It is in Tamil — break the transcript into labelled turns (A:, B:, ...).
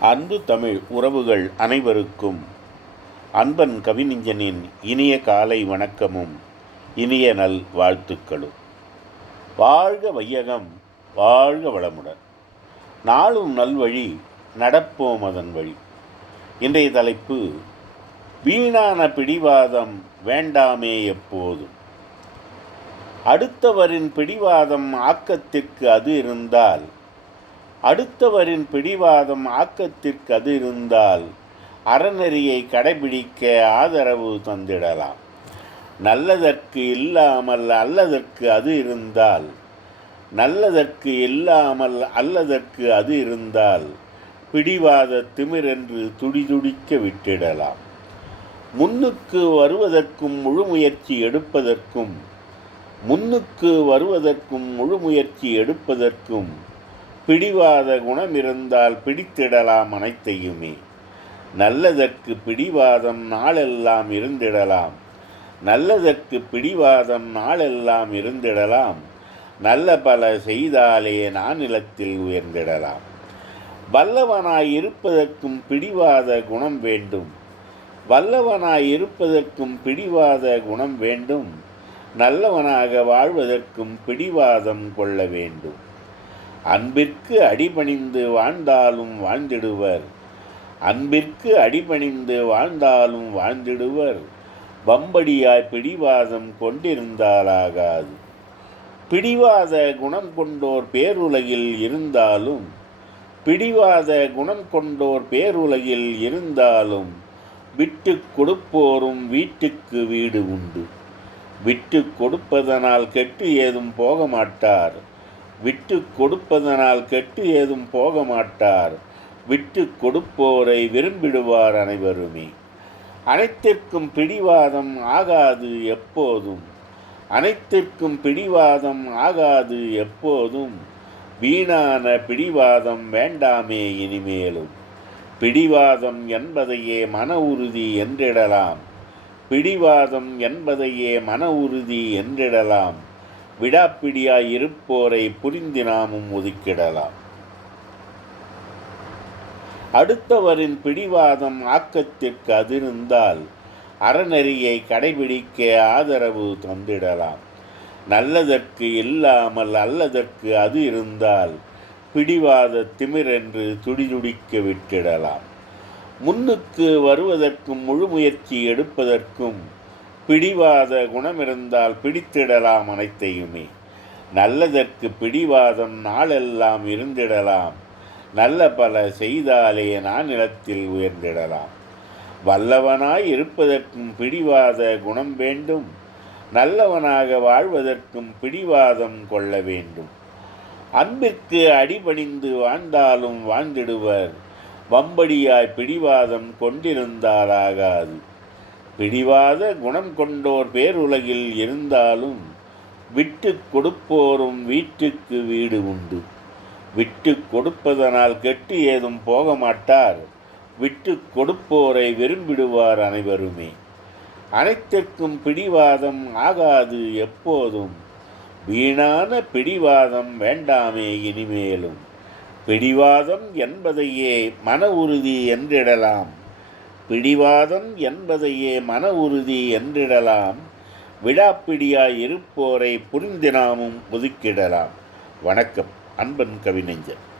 A: அன்பு தமிழ் உறவுகள் அனைவருக்கும் அன்பன் கவிஞனின் இனிய காலை வணக்கமும் இனிய நல் வாழ்த்துக்களும். வாழ்க வையகம் வாழ்க வளமுடன். நாளும் நல்வழி நடப்போம் அதன் வழி. இன்றைய தலைப்பு வீணான பிடிவாதம் வேண்டாமே எப்போதும். அடுத்தவரின் பிடிவாதம் ஆக்கத்திற்கு அது இருந்தால் அடுத்தவரின் பிடிவாதம் ஆக்கத்திற்கு அது இருந்தால் அறநெறியை கடைபிடிக்க ஆதரவு தந்திடலாம். நல்லதற்கு இல்லாமல் அல்லதற்கு அது இருந்தால் நல்லதற்கு இல்லாமல் அல்லதற்கு அது இருந்தால் பிடிவாத திமிரென்று துடிதுடிக்க விட்டிடலாம். முன்னுக்கு வருவதற்கும் முழு முயற்சி எடுப்பதற்கும் முன்னுக்கு வருவதற்கும் முழு முயற்சி எடுப்பதற்கும் பிடிவாத குணம் இருந்தால் பிடித்திடலாம் அனைத்தையுமே. நல்லதற்கு பிடிவாதம் நாளெல்லாம் இருந்திடலாம். நல்லதற்கு பிடிவாதம் நாளெல்லாம் இருந்திடலாம். நல்ல பல செய்தாலே நானிலத்தில் உயர்ந்திடலாம். வல்லவனாய் இருப்பதற்கும் பிடிவாத குணம் வேண்டும். வல்லவனாய் இருப்பதற்கும் பிடிவாத குணம் வேண்டும். நல்லவனாக வாழ்வதற்கும் பிடிவாதம் கொள்ள வேண்டும். அன்பிற்கு அடிபணிந்து வாழ்ந்தாலும் வாழ்ந்திடுவர். அன்பிற்கு அடிபணிந்து வாழ்ந்தாலும் வாழ்ந்திடுவர். வம்படியாய் பிடிவாதம் கொண்டிருந்தாலாகாது. பிடிவாத குணம் கொண்டோர் பேருலகில் இருந்தாலும் பிடிவாத குணம் கொண்டோர் பேருலகில் இருந்தாலும் விட்டு கொடுப்போரும் வீட்டுக்கு வீடு உண்டு. விட்டு கொடுப்பதனால் கெட்டு ஏதும் போக மாட்டார் விட்டு கொடுப்பதனால் கெட்டு ஏதும் போக மாட்டார் விட்டு கொடுப்போரை விரும்பிடுவார் அனைவருமே. அனைத்திற்கும் பிடிவாதம் ஆகாது எப்போதும். அனைத்திற்கும் பிடிவாதம் ஆகாது எப்போதும். வீணான பிடிவாதம் வேண்டாமே இனிமேலும். பிடிவாதம் என்பதையே மன உறுதி என்றிடலாம். பிடிவாதம் என்பதையே மன உறுதி என்றிடலாம். விடாப்பிடியாய் இருப்போரை புரிந்து நாமும் ஒதுக்கிடலாம். அடுத்தவரின் பிடிவாதம் ஆக்கத்திற்கு அதிருந்தால் அறநெறியை கடைபிடிக்க ஆதரவு தந்திடலாம். நல்லதற்கு இல்லாமல் அல்லதற்கு அது இருந்தால் பிடிவாத திமிரென்று துடிதுடிக்க விட்டிடலாம். முன்னுக்கு வருவதற்கும் முழு முயற்சி எடுப்பதற்கும் பிடிவாத குணம் இருந்தால் பிடித்திடலாம் அனைத்தையுமே. நல்லதற்கு பிடிவாதம் நாளெல்லாம் இருந்திடலாம். நல்ல பல செய்தாலே நான் நிலத்தில் உயர்ந்திடலாம். வல்லவனாய் இருப்பதற்கும் பிடிவாத குணம் வேண்டும். நல்லவனாக வாழ்வதற்கும் பிடிவாதம் கொள்ள வேண்டும். அன்பிற்கு அடிபணிந்து வாழ்ந்தாலும் வாழ்ந்திடுவர். வம்படியாய் பிடிவாதம் கொண்டிருந்தாலாகாது பிடிவாத குணம் கொண்டோர் பேருலகில் இருந்தாலும் விட்டு கொடுப்போரும் வீட்டுக்கு வீடு உண்டு. விட்டு கொடுப்பதனால் கெட்டு ஏதும் போக மாட்டார். விட்டு கொடுப்போரை விரும்பிடுவார் அனைவருமே. அனைத்திற்கும் பிடிவாதம் ஆகாது எப்போதும். வீணான பிடிவாதம் வேண்டாமே இனிமேலும். பிடிவாதம் என்பதையே மன உறுதி என்றிடலாம். பிடிவாதம் என்பதையே மன உறுதி என்றிடலாம். விடாப்பிடியாய் இருப்போரை புரிந்தினாமும் ஒதுக்கிடலாம். வணக்கம். அன்பன் கவிஞர்